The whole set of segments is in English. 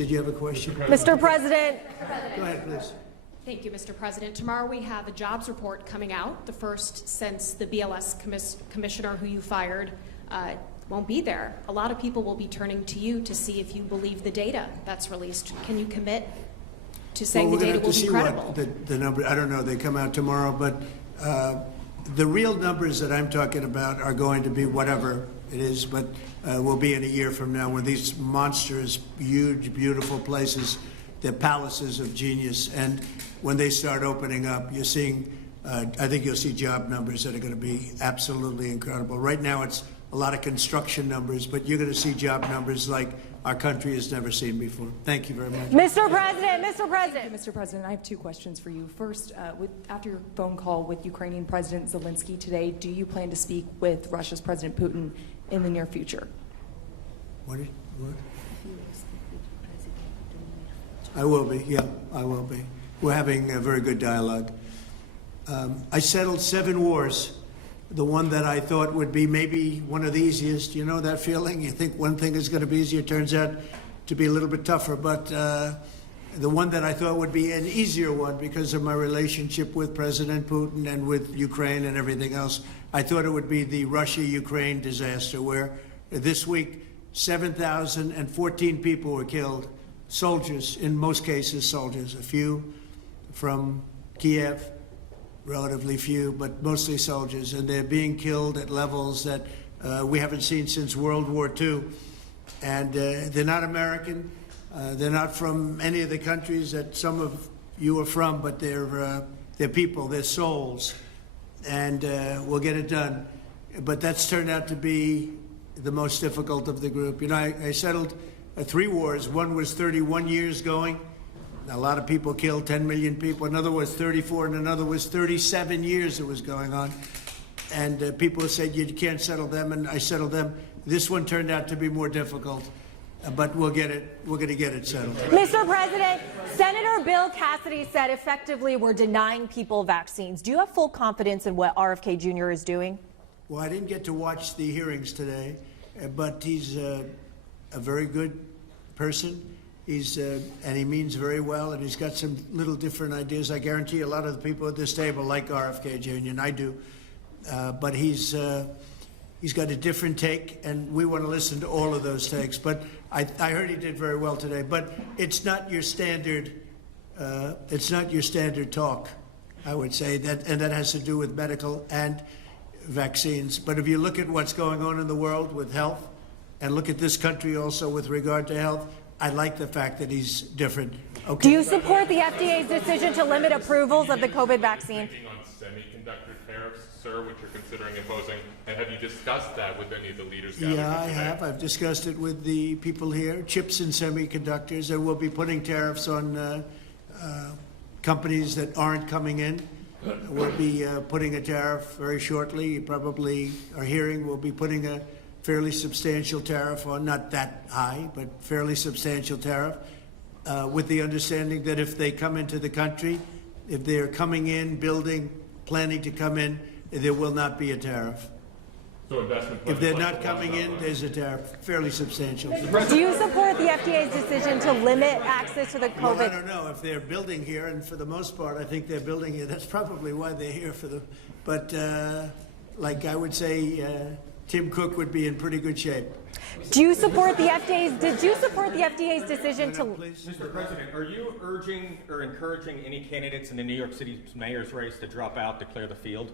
did you have a question? Mr. President. Go ahead, please. Thank you, Mr. President. Tomorrow we have a jobs report coming out, the first since the BLS commissioner who you fired won't be there. A lot of people will be turning to you to see if you believe the data that's released. Can you commit to saying the data will be credible? The number, I don't know, they come out tomorrow, but the real numbers that I'm talking about are going to be whatever it is, but will be in a year from now when these monstrous, huge, beautiful places, they're palaces of genius, and when they start opening up, you're seeing, I think you'll see job numbers that are going to be absolutely incredible. Right now it's a lot of construction numbers, but you're going to see job numbers like our country has never seen before. Thank you very much. Mr. President, Mr. President. Thank you, Mr. President, I have two questions for you. First, after your phone call with Ukrainian President Zelensky today, do you plan to speak with Russia's President Putin in the near future? What? I will be, yeah, I will be. We're having a very good dialogue. I settled 7 wars. The one that I thought would be maybe one of the easiest, you know that feeling? You think one thing is going to be easier, turns out to be a little bit tougher. But the one that I thought would be an easier one because of my relationship with President Putin and with Ukraine and everything else, I thought it would be the Russia-Ukraine disaster where this week 7,014 people were killed. Soldiers, in most cases soldiers, a few from Kiev, relatively few, but mostly soldiers, and they're being killed at levels that we haven't seen since World War II. And they're not American, they're not from any of the countries that some of you are from, but they're people, they're souls, and we'll get it done. But that's turned out to be the most difficult of the group. You know, I settled 3 wars. One was 31 years going. A lot of people killed, 10 million people. Another was 34, and another was 37 years it was going on. And people said, you can't settle them, and I settled them. This one turned out to be more difficult, but we'll get it. We're going to get it settled. Mr. President, Senator Bill Cassidy said effectively we're denying people vaccines. Do you have full confidence in what RFK Jr. is doing? Well, I didn't get to watch the hearings today, but he's a very good person. And he means very well, and he's got some little different ideas. I guarantee a lot of the people at this table like RFK Jr., and I do. But he's got a different take, and we want to listen to all of those takes. But I heard he did very well today. But it's not your standard. It's not your standard talk, I would say, and that has to do with medical and vaccines. But if you look at what's going on in the world with health, and look at this country also with regard to health, I like the fact that he's different. Okay. Do you support the FDA's decision to limit approvals of the COVID vaccine? Thinking on semiconductor tariffs, sir, which you're considering imposing, and have you discussed that with any of the leaders? Yeah, I have. I've discussed it with the people here. Chips and semiconductors. And we'll be putting tariffs on companies that aren't coming in. We'll be putting a tariff very shortly. You probably are hearing we'll be putting a fairly substantial tariff on, not that high, but fairly substantial tariff, with the understanding that if they come into the country, if they're coming in, building, planning to come in, there will not be a tariff. So investment. If they're not coming in, there's a tariff, fairly substantial. Do you support the FDA's decision to limit access to the COVID? Well, I don't know if they're building here, and for the most part, I think they're building here. That's probably why they're here for the. But like I would say. Tim Cook would be in pretty good shape. Do you support the FDA's? Did you support the FDA's decision to? Mr. President, are you urging or encouraging any candidates in the New York City mayor's race to drop out to clear the field?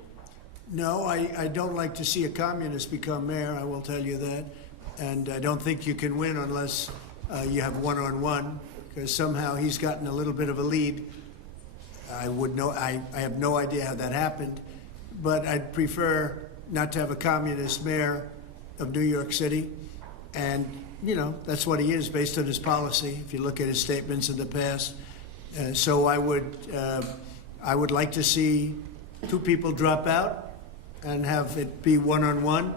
No, I don't like to see a communist become mayor. I will tell you that, and I don't think you can win unless you have one-on-one, because somehow he's gotten a little bit of a lead. I have no idea how that happened, but I'd prefer not to have a communist mayor of New York City. And, you know, that's what he is based on his policy, if you look at his statements in the past. So I would like to see 2 people drop out and have it be one-on-one.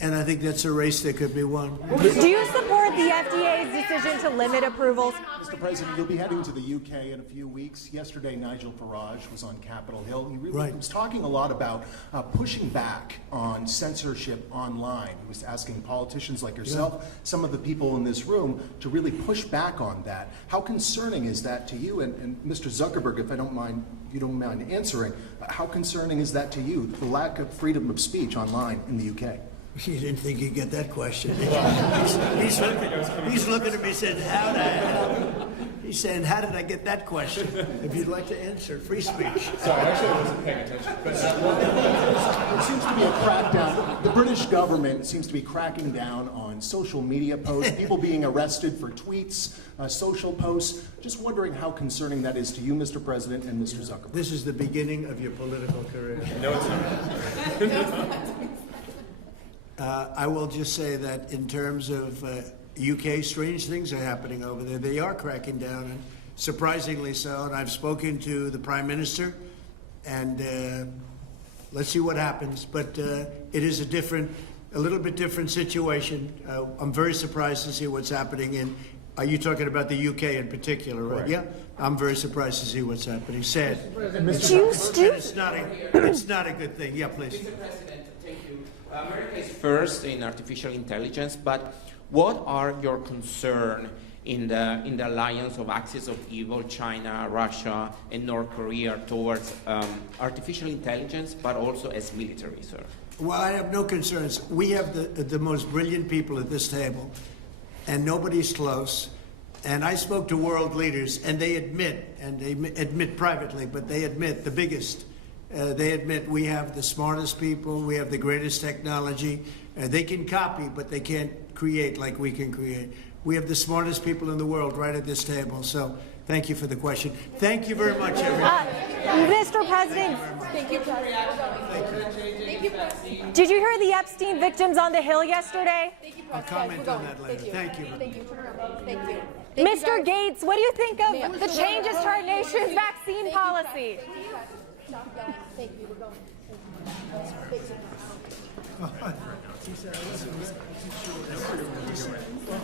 And I think that's a race that could be won. Do you support the FDA's decision to limit approvals? Mr. President, you'll be heading to the UK in a few weeks. Yesterday, Nigel Farage was on Capitol Hill. He really was talking a lot about pushing back on censorship online. He was asking politicians like yourself, some of the people in this room, to really push back on that. How concerning is that to you? And Mr. Zuckerberg, if you don't mind answering, how concerning is that to you, the lack of freedom of speech online in the UK? You didn't think you'd get that question. He's looking at me saying, he's saying, how did I get that question? If you'd like to answer, free speech. Sorry, actually I wasn't paying attention. But There seems to be a crackdown. The British government seems to be cracking down on social media posts, people being arrested for tweets, social posts. Just wondering how concerning that is to you, Mr. President, and Mr. Zuckerberg. This is the beginning of your political career. no, it's not. I will just say that in terms of UK, strange things are happening over there. They are cracking down, and surprisingly so. And I've spoken to the Prime Minister, and let's see what happens. But it is a little bit different situation. I'm very surprised to see what's happening in. Are you talking about the UK in particular, right? Correct. Yeah, I'm very surprised to see what's happening. Sad. It's not a good thing. Yeah, please. Mr. President, thank you. America is first in artificial intelligence, but what are your concerns in the alliance of axis of evil, China, Russia, and North Korea towards artificial intelligence, but also as military, sir? Well, I have no concerns. We have the most brilliant people at this table, and nobody's close. And I spoke to world leaders, and they admit privately, but they admit the biggest. They admit we have the smartest people, we have the greatest technology. They can copy, but they can't create like we can create. We have the smartest people in the world right at this table. So thank you for the question. Thank you very much, everyone. Mr. President, Thank you, President. did you hear the Epstein victims on the Hill yesterday? Thank you, I'll President. comment on that later. Thank you. Thank you. Thank you. Mr. Gates, what do you think of the changes to our nation's vaccine policy? Thank you. We're going. Thank you.